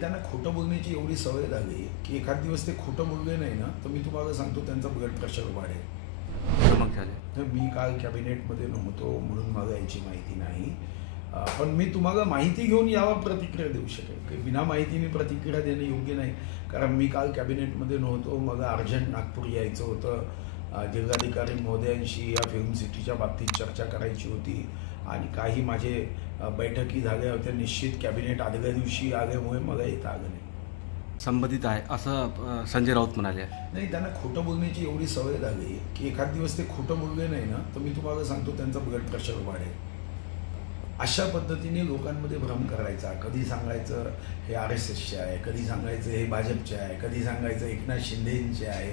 त्यांना खोटं बोलण्याची एवढी सवय झाली की एखाद दिवस ते खोटं बोलले नाही ना तर मी तुम्हाला सांगतो त्यांचा ब्लड प्रेशर वाढेल. मग झाले. तर मी काल कॅबिनेटमध्ये नव्हतो म्हणून मला याची माहिती नाही. पण मी तुम्हाला माहिती घेऊन यावर प्रतिक्रिया देऊ शकेल की बिना माहितीने प्रतिक्रिया देणं योग्य नाही. कारण मी काल कॅबिनेटमध्ये नव्हतो मला अर्जंट नागपूर यायचं होतं. जिल्हाधिकारी महोदयांशी या फिल्म सिटीच्या बाबतीत चर्चा करायची होती. आणि काही माझे बैठकी झाल्या होत्या निश्चित कॅबिनेट आदल्या दिवशी आल्यामुळे मला येता आलं नाही. संबंधित आहे. असं संजय राऊत म्हणाले. नाही त्यांना खोटं बोलण्याची एवढी सवय झाली की एखाद दिवस ते खोटं बोलले नाही ना तर मी तुम्हाला सांगतो त्यांचा ब्लड प्रेशर वाढेल. अशा पद्धतीने लोकांमध्ये भ्रम करायचा. कधी सांगायचं हे आर एस एसचे आहे कधी सांगायचं हे भाजपचे आहे कधी सांगायचं एकनाथ शिंदेचे आहे.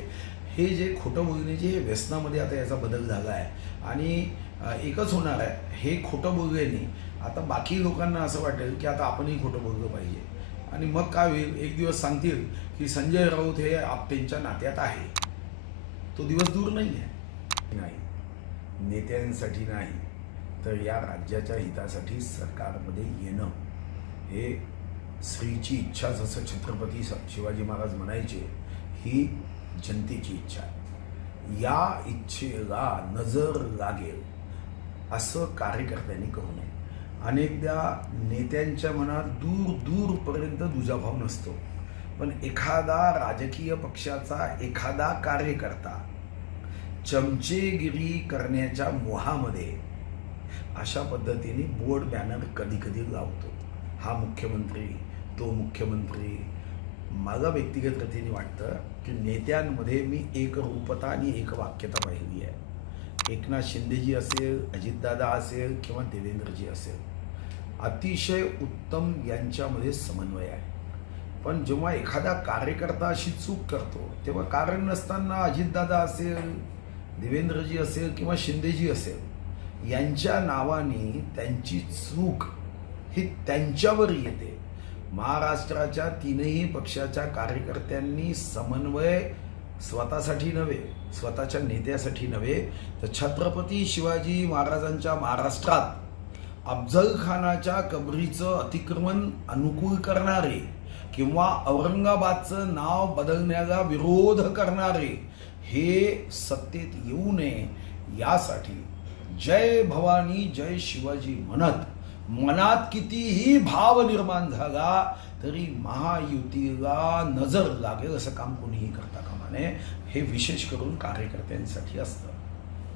हे जे खोटं बोलण्याचे हे व्यसनामध्ये आता याचा बदल झाला आहे. आणि एकच होणार आहे. हे खोटं बोलल्याने आता बाकी लोकांना असं वाटेल की आता आपणही खोटं बोललं पाहिजे. आणि मग काय होईल? एक दिवस सांगतील की संजय राऊत हे आपटेंच्या नात्यात आहे. तो दिवस दूर नाही आहे नाही. नेत्यांसाठी नाही. तर या राज्याच्या हितासाठी सरकारमध्ये येणं. हे स्त्रीची इच्छा जसं छत्रपती शिवाजी महाराज म्हणायचे ही जनतेची इच्छा आहे. या इच्छेला नजर लागेल. असं कार्यकर्त्यांनी करू नये. अनेकदा नेत्यांच्या मनात दूर दूरपर्यंत दुजाभाव नसतो. पण एखादा राजकीय पक्षाचा एखादा कार्यकर्ता चमचेगिरी करण्याच्या मोहामध्ये अशा पद्धतीने बोर्ड बॅनर कधी कधी लावतो. हा मुख्यमंत्री तो मुख्यमंत्री. मला व्यक्तिगत गतीने वाटतं की नेत्यांमध्ये मी एकरूपता आणि एकवाक्यता पाहिली आहे. एकनाथ शिंदेजी असेल अजितदादा असेल किंवा देवेंद्रजी असेल अतिशय उत्तम यांच्यामध्ये समन्वय आहे. पण जेव्हा एखादा कार्यकर्ता अशी चूक करतो तेव्हा कारण नसताना अजितदादा असेल देवेंद्रजी असेल किंवा शिंदेजी असेल यांच्या नावाने त्यांची चूक ही त्यांच्यावर येते. महाराष्ट्राच्या तीनही पक्षाच्या कार्यकर्त्यांनी समन्वय स्वतःसाठी नव्हे स्वतःच्या नेत्यासाठी नव्हे तर छत्रपती शिवाजी महाराजांच्या महाराष्ट्रात अफजल खानाच्या कबरीचं अतिक्रमण अनुकूल करणारे किंवा औरंगाबादचं नाव बदलण्याला विरोध करणारे हे सत्तेत येऊ नये यासाठी जय भवानी जय शिवाजी म्हणत मनात कितीही भाव निर्माण झाला तरी महायुतीला नजर लागेल असं काम कोणीही करता का नये हे विशेष करून कार्यकर्त्यांसाठी असतं.